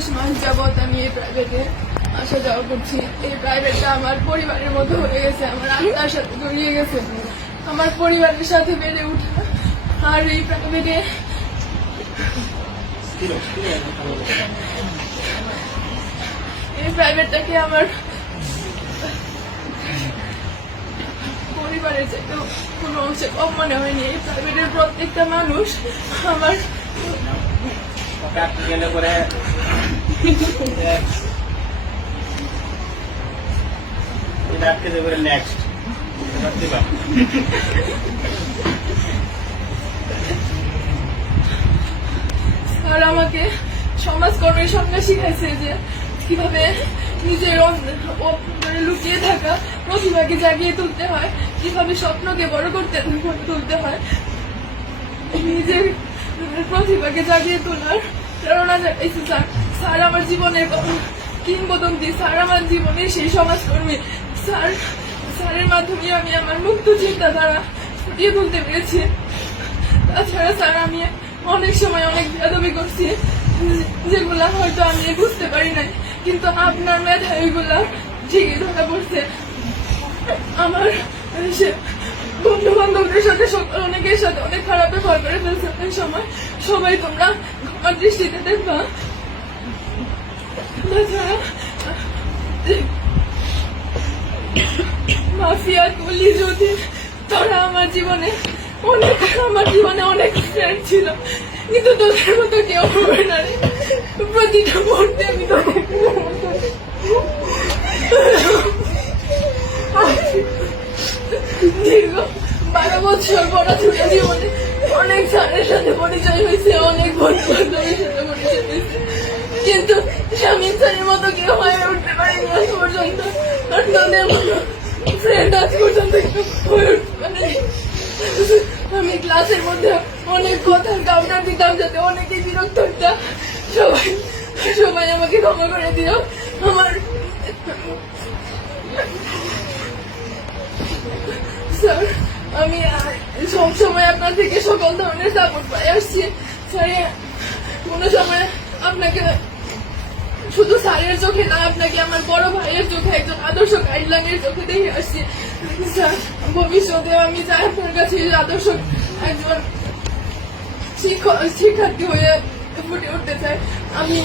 20 মাস যাবত আমি এই প্রাইভেটে আসা যাওয়া করছি। এই প্রাইভেটটা আমার পরিবারের মতো হয়ে গেছে, আমার আত্মার সাথে জড়িয়ে গেছে, আমার পরিবারের সাথে বেড়ে উঠা। আর এই প্রাইভেটটাকে আমার পরিবারের চাইতে কোনো অংশে কম মনে হয়নি। এই প্রাইভেটের প্রত্যেকটা মানুষ আমার আর আমাকে সমাজকর্মের সঙ্গে শিখাইছে যে কিভাবে নিজের লুকিয়ে থাকা প্রতিভাকে জাগিয়ে তুলতে হয়, কিভাবে স্বপ্নকে বড় করতে তুলতে হয়, নিজের প্রতিভাকে জাগিয়ে তোলার প্রেরণা জাগাইছে স্যার। স্যার আমার জীবনের কিংবদন্তি, স্যার আমার জীবনের সেই সমাজকর্মী। স্যারের মাধ্যমে আমি আমার মুক্ত চিন্তাধারা ফুটিয়ে তুলতে পেরেছি। তাছাড়া স্যার আমি অনেক সময় অনেক বেয়াদবি করছি, যেগুলা হয়তো আমি বুঝতে পারি নাই, কিন্তু আপনার মেধা ওইগুলা ঠিকই ধরা পড়ছে। আমার বন্ধু বান্ধবদের সাথে অনেকের সাথে অনেক খারাপ ব্যবহার করে ফেলছে অনেক সময়। সবাই তোমরা আমার দৃষ্টিতে দেখবা। তাছাড়া মাফিয়া কুলি যদি তোরা আমার জীবনে অনেক ফ্রেন্ড ছিল, কিন্তু তোদের মতো কেউ হবে না রে। প্রতিটা মুহূর্তে আমি দীর্ঘ 12 বছর পড়াশোনা জীবনে অনেক স্যারের সাথে পরিচয় হয়েছে, অনেক বন্ধু বান্ধবের সাথে পরিচয় হয়েছে, কিন্তু শামীম স্যারের মতো কেউ হয়ে উঠতে পারেনি আজ পর্যন্ত। আর তোদের মতো ফ্রেন্ড আজ পর্যন্ত হয়ে উঠতে পারেনি। আমি ক্লাসের মধ্যে অনেক কথা কাউন্টার দিতাম যাতে অনেকেই বিরক্ত হতাম। সবাই আমাকে ক্ষমা করে দিও। আমার স্যার, আমি সবসময় আপনার থেকে সকল ধরনের সাপোর্ট পাই আসছি। স্যার, কোনো সময় আপনাকে শুধু স্যারের চোখে না, আপনাকে আমার বড় ভাইয়ের চোখে, একজন আদর্শ গাইডলাইনের চোখে দেখে আসছি। স্যার, ভবিষ্যতে আমি চাই আপনার কাছে আদর্শ একজন শিক্ষার্থী হয়ে ফুটে উঠতে চাই। আমি